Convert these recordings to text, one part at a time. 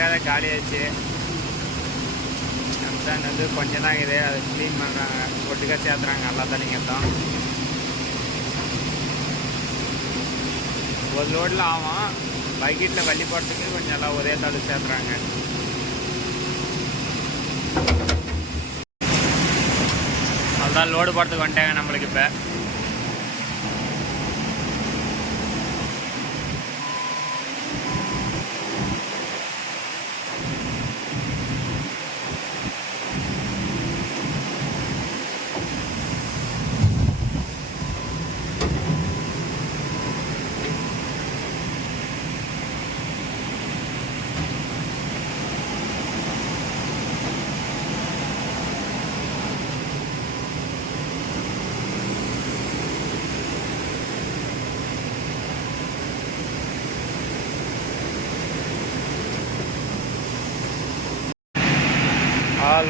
வேலை காலி ஆச்சு. எம்சாண்ட் வந்து கொஞ்சம் தான் இது, அதை க்ளீன் பண்ணுறாங்க, ஒட்டுக்கா சேர்த்துறாங்க எல்லா தண்ணிங்க தான். ஒரு லோடில் ஆகும், பக்கெட்டில் வள்ளி போடுறதுக்கு கொஞ்சம் எல்லாம் ஒரே தாடு சேர்த்துறாங்க. அதுதான் லோடு போடுறதுக்கு வந்துட்டாங்க நம்மளுக்கு. இப்போ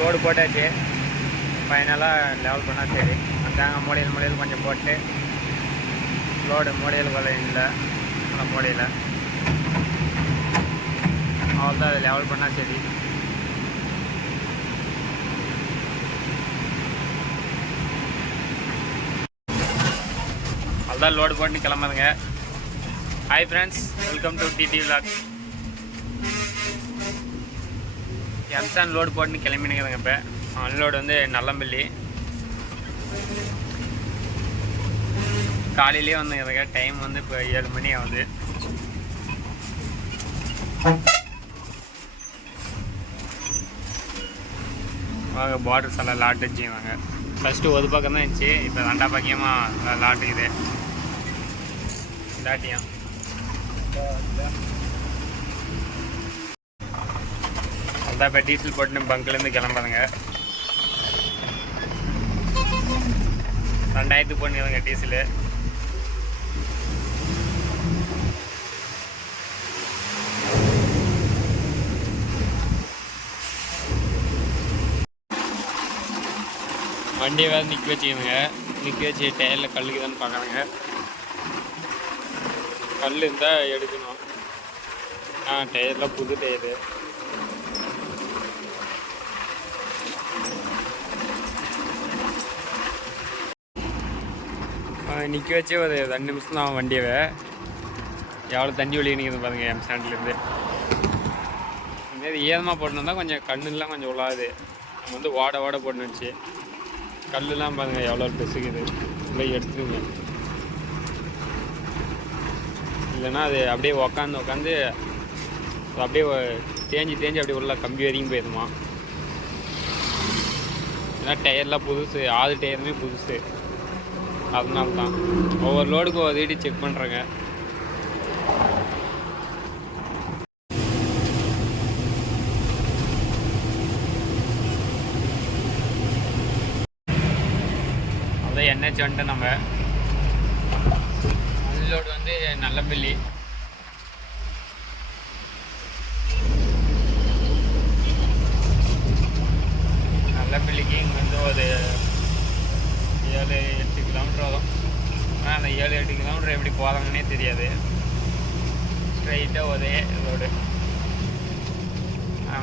லோடு போட்டாச்சு. ஃபைனலாக லெவல் பண்ணால் சரி. அந்தாங்க மூடையில் கொஞ்சம் போட்டு லோடு மூடையில் கொள்ள இல்லை, அந்த மூடையில் அவ்வளோதான். அது லெவல் பண்ணால் சரி. அதுதான் லோடு போட்டு கிளம்புதுங்க. Hi friends, welcome to DD vlog. M sand load போட்டுன்னு கிளம்பினுக்குதுங்க. இப்போ அன்லோடு வந்து நல்லம்பள்ளி. காலையிலே வந்துங்க. டைம் வந்து இப்போ 7 மணி ஆகுது. வாங்க பார்டர்ஸ் எல்லாம் லாட் வச்சுக்குவாங்க. ஃபஸ்ட்டு ஒரு பக்கம் தான் இருந்துச்சு, இப்போ 2 பக்கமாக லாட்டுக்குது. லாட்டியம் அதான் இப்போ டீசல் போட்டு பங்க்லேருந்து கிளம்புறதுங்க. 2000 போட்டுங்க டீசலு. வண்டியை வேறு நிற்க வச்சுக்கணுங்க. நிற்க வச்சு டயரில் கல்லுக்கு தான் பார்க்குறாங்க. கல் இருந்தால் எடுக்கணும். டயர்லாம் புது டயரு. நிற்க வச்சே ஒரு 2 நிமிஷம் தான் வண்டியவை. எவ்வளோ தண்ணி வெளியே நிற்கிறது பாருங்கள் எம்சாண்ட்லேருந்து. இதுமாரி ஈரமாக போட்டுருந்தா கொஞ்சம் கண்ணுலாம் கொஞ்சம் உள்ளாது. நம்ம வந்து வாட போட்டு வச்சு கல்லுலாம் பாருங்கள் எவ்வளோ பெருசுக்குது. இல்லை எடுத்துருங்க, இல்லைன்னா அது அப்படியே உக்காந்து அப்படியே தேஞ்சு அப்படியே உள்ள கம்பி வரைக்கும் போயிடுமா. ஏன்னா டயர்லாம் புதுசு, 6 டயருமே புதுசு. அதனால தான் ஒவ்வொரு லோடுக்கு ஒரு வீடு செக் பண்ணுறேங்க. அதான் என்ஹெச் வந்துட்டு நம்ம லோடு வந்து நல்லம்பள்ளி. நல்லம்பள்ளிக்கு இங்கே வந்து ஒரு 7-8 கிலோமீட்டர் வரும். ஆனால் அந்த 7-8 கிலோமீட்டர் எப்படி போகிறாங்கன்னே தெரியாது. ஸ்ட்ரைட்டாக ஒரே ரோடு.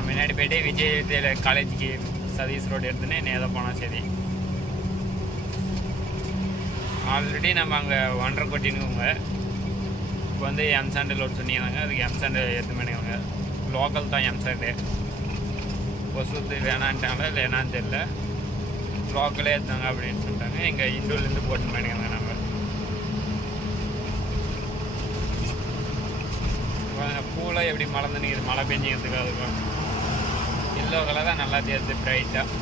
முன்னாடி போய்ட்டு விஜய் காலேஜுக்கு சதீஷ் ரோடு எடுத்துனே நேராக போனால் சரி. ஆல்ரெடி நம்ம அங்கே 1.5 கொட்டினுங்க. இப்போ வந்து எம்சாண்டு லோடு சொன்னீங்க, அதுக்கு எம்சாண்டு எடுத்துமேனுங்க. லோக்கல் தான் எம்சாண்டு. கொசுத்து வேணான்ட்டாங்களா இல்லை என்னான்னு தெரியல, லோக்கலே எடுத்தாங்க அப்படின்னு சொல்லிட்டாங்க. எங்கள் இண்டூர்லேருந்து போட்டு பண்ணிக்கோங்க. நம்ம பூலாம் எப்படி மலர்ந்து நிற்கிது, மழை பெஞ்சிக்கிறதுக்கு அதுக்கும் எல்லோ கலர் தான் நல்லா தெரியுது ப்ரைட்டாக.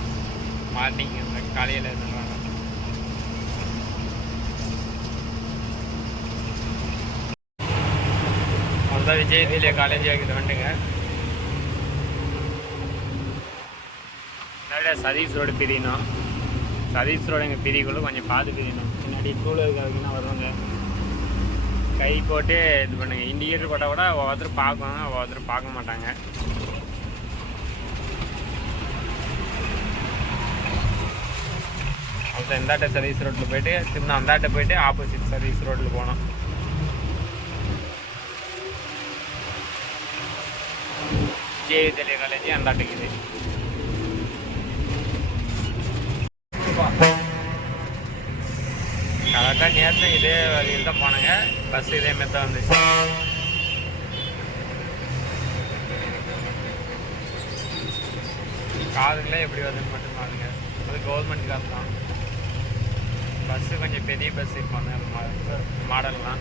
மார்னிங் இந்த காலையில் இருந்துடுறாங்க. அதுதான் விஜயதிலே காலேஜ் ஆகிட்டு வந்துங்க. சதீஷ் ரோடு பிரியணும். சதீஷ் ரோடு எங்கள் பிரிக்குள்ள கொஞ்சம் பார்த்து பிரியணும். பின்னாடி டூலருக்காதுக்குன்னா வருவாங்க, கை போட்டு இது பண்ணுங்க. இண்டிகேட்டர் போட்டால் கூட ஒவ்வொருத்தர் பார்க்குவாங்க, ஒவ்வொருத்தர் பார்க்க மாட்டாங்க. அதுதான் இந்தாட்ட சர்வீஸ் ரோட்டில் போய்ட்டு திரும்ப அந்தாட்ட போய்ட்டு ஆப்போசிட் சர்வீஸ் ரோட்டில் போனோம். ஜேவிதலிய காலேஜ் அந்தாட்டுக்குது. கரெக்டாக நேற்று இதே வழியில் தான் போனாங்க. பஸ் இதே மாதிரி தான் வந்துச்சு. காதுங்களே எப்படி வருதுன்னு மட்டும் பாருங்க. அது கவர்மெண்ட் கார் தான். பஸ்ஸு கொஞ்சம் பெரிய பஸ் இருப்பாங்க மாடல்லாம்.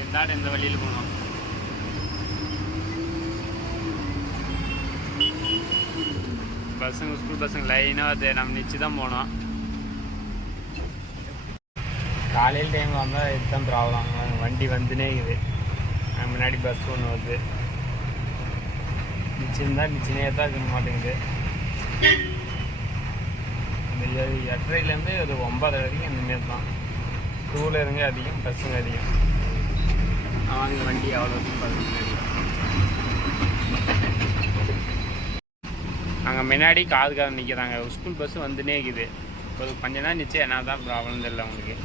இருந்தாலும் இந்த வழியில் போனோம். பஸ்ஸுங்க ஸ்கூல் பஸ்ஸுங்க லைனாக அது நம்ம நிச்சு தான் போனோம். காலையில் டைம் வந்தால் இதுதான் ப்ராப்ளம். வண்டி வந்துனே இருக்குது. முன்னாடி பஸ் ஒன்று வருது. நிச்சயம்தான் நிச்சயனே தான் இருக்க மாட்டேங்குது. இந்த 8:30லேருந்து ஒரு 9 வரைக்கும் இந்தமாரி தான். டூவீலருங்க அதிகம், பஸ்ஸுங்க அதிகம். அவங்க வண்டி அவ்வளோ முன்னாடி அங்கே முன்னாடி காதுக்காக நிற்கிறாங்க. ஸ்கூல் பஸ்ஸு வந்துனே இருக்குது. ஒரு கொஞ்ச நேரம் நிச்சயம் என்ன தான் ப்ராப்ளம் தெரியல அவங்களுக்கு.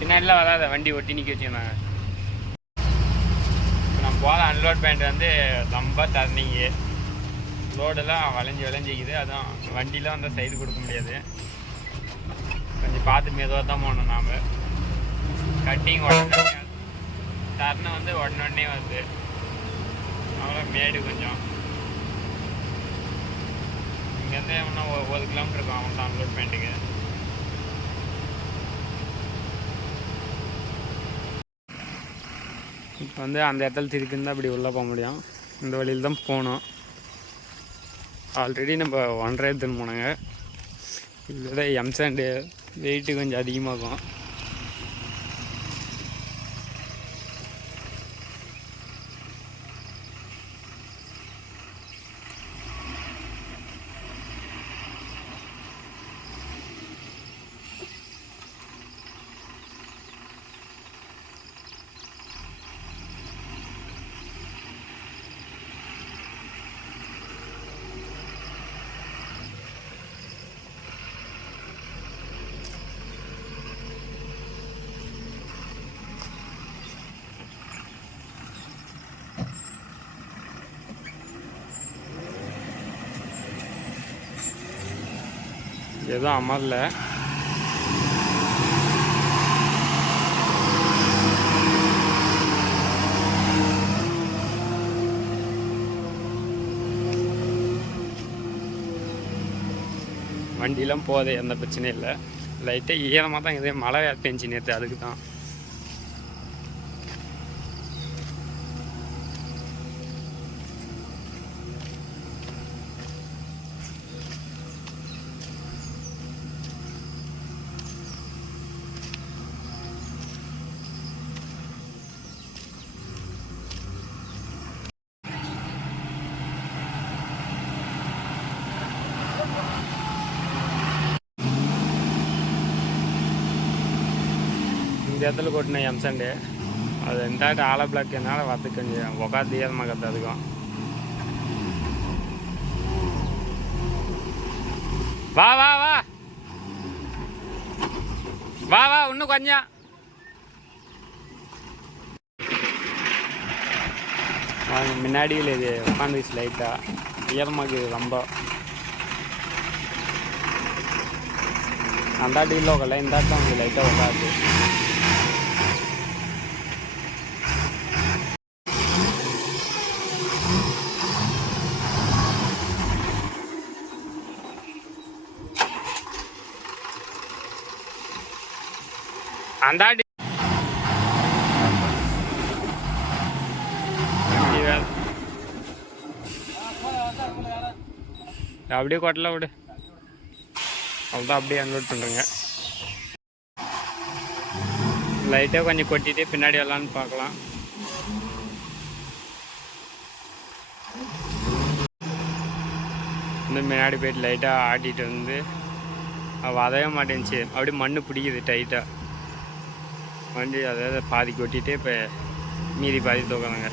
பின்னாடிலாம் வராத வண்டி ஒட்டி நிற்க வச்சுருந்தாங்க. இப்போ நம்ம போகிற அன்லோட் பாயிண்ட் வந்து ரொம்ப டர்னிங்கு. ரோடெல்லாம் வளைஞ்சிக்குது. அதுவும் வண்டிலாம் வந்து சைடு கொடுக்க முடியாது. கொஞ்சம் பார்த்து மெதுவாக தான் போகணும் நாம். கட்டிங் உடனே டர்னு வந்து உடனே வருது. அவ்வளோ மேடு கொஞ்சம். இங்கேருந்து இன்னும் 1 கிலோமீட்டர் இருக்கும் அவங்க அன்லோட் பாயிண்ட்டுக்கு. இப்போ வந்து அந்த இடத்துல திருப்பி இருந்தால் அப்படி உள்ளே போக முடியும். இந்த வழியில் தான் போகணும். ஆல்ரெடி நம்ம 1.5 எடுத்துன்னு போனாங்க. இதோட எம்சாண்டு வெயிட்டு கொஞ்சம் அதிகமாகும். எதுவும் அமரல. வண்டியெலாம் போகுது, எந்த பிரச்சனையும் இல்லை. லைட்டாக ஈரமாக தான் இதே மழை பெஞ்சு நேற்று, அதுக்கு தான். இந்த இடத்துல கொட்டின எம்சண்டு அது இந்தாட்டு ஆலை பிளாக் என்னால் பார்த்து கொஞ்சம் உக்காந்து ஈரமாக கற்று. அதுக்கும் வா வா வா வா வா இன்னும் கொஞ்சம். முன்னாடியில் இது உட்காந்துச்சு லைட்டாக ஈரமாக ரொம்ப. அந்தாட்டு இல்லை உக்கல, இந்தாட்டு தான் உங்களுக்கு லைட்டாக உட்காது. அந்தாட்டி அப்படியே கொட்டல விடு. அவ்வளோதான், அப்படியே அன்லோட் பண்ணுறேங்க. லைட்டாக கொஞ்சம் கொட்டிட்டு பின்னாடி வரலான்னு பார்க்கலாம். வந்து முன்னாடி போய்ட்டு லைட்டாக ஆட்டிகிட்டு வந்து வதவே மாட்டேன்ச்சு. அப்படியே மண் பிடிக்குது டைட்டாக. வண்டி அதாவது பாதி கொட்டிட்டு இப்போ மீதி பாதி தூக்கணுங்க.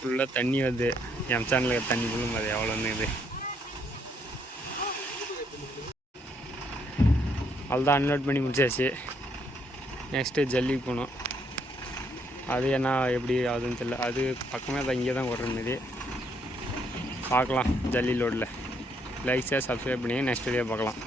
ஃபுல்லாக தண்ணி வருது. எம்சாண்டில் தண்ணி ஃபுல்லும் அது எவ்வளோன்னு இது. அவ்வளோதான், அன்லோட் பண்ணி முடிச்சாச்சு. நெக்ஸ்ட்டு ஜல்லிக்கு போகணும். அது என்ன எப்படி ஆகுதுன்னு தெரியல. அது பக்கமே தான், இங்கே தான் ஓடுற மாரி. பார்க்கலாம் ஜல்லி லோடில். லைக் ஷேர் சப்ஸ்கிரைப் பண்ணி நெக்ஸ்ட் வீடியோ பார்க்கலாம்.